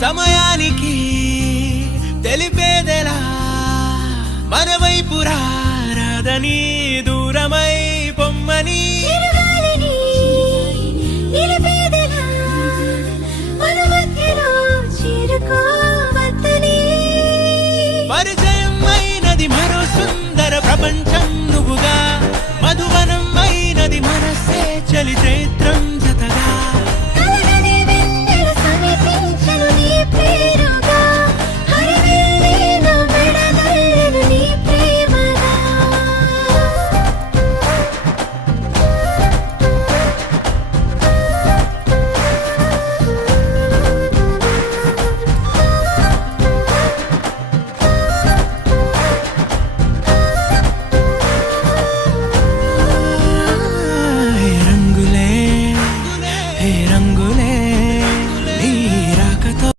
సమయానికి తెలిపేదెలా మన వైపు రాదని దూరమై పొమ్మని పరిచయం అయినది మరో సుందర ప్రపంచం నువ్వుగా మధువనం అయినది మనసే చలితే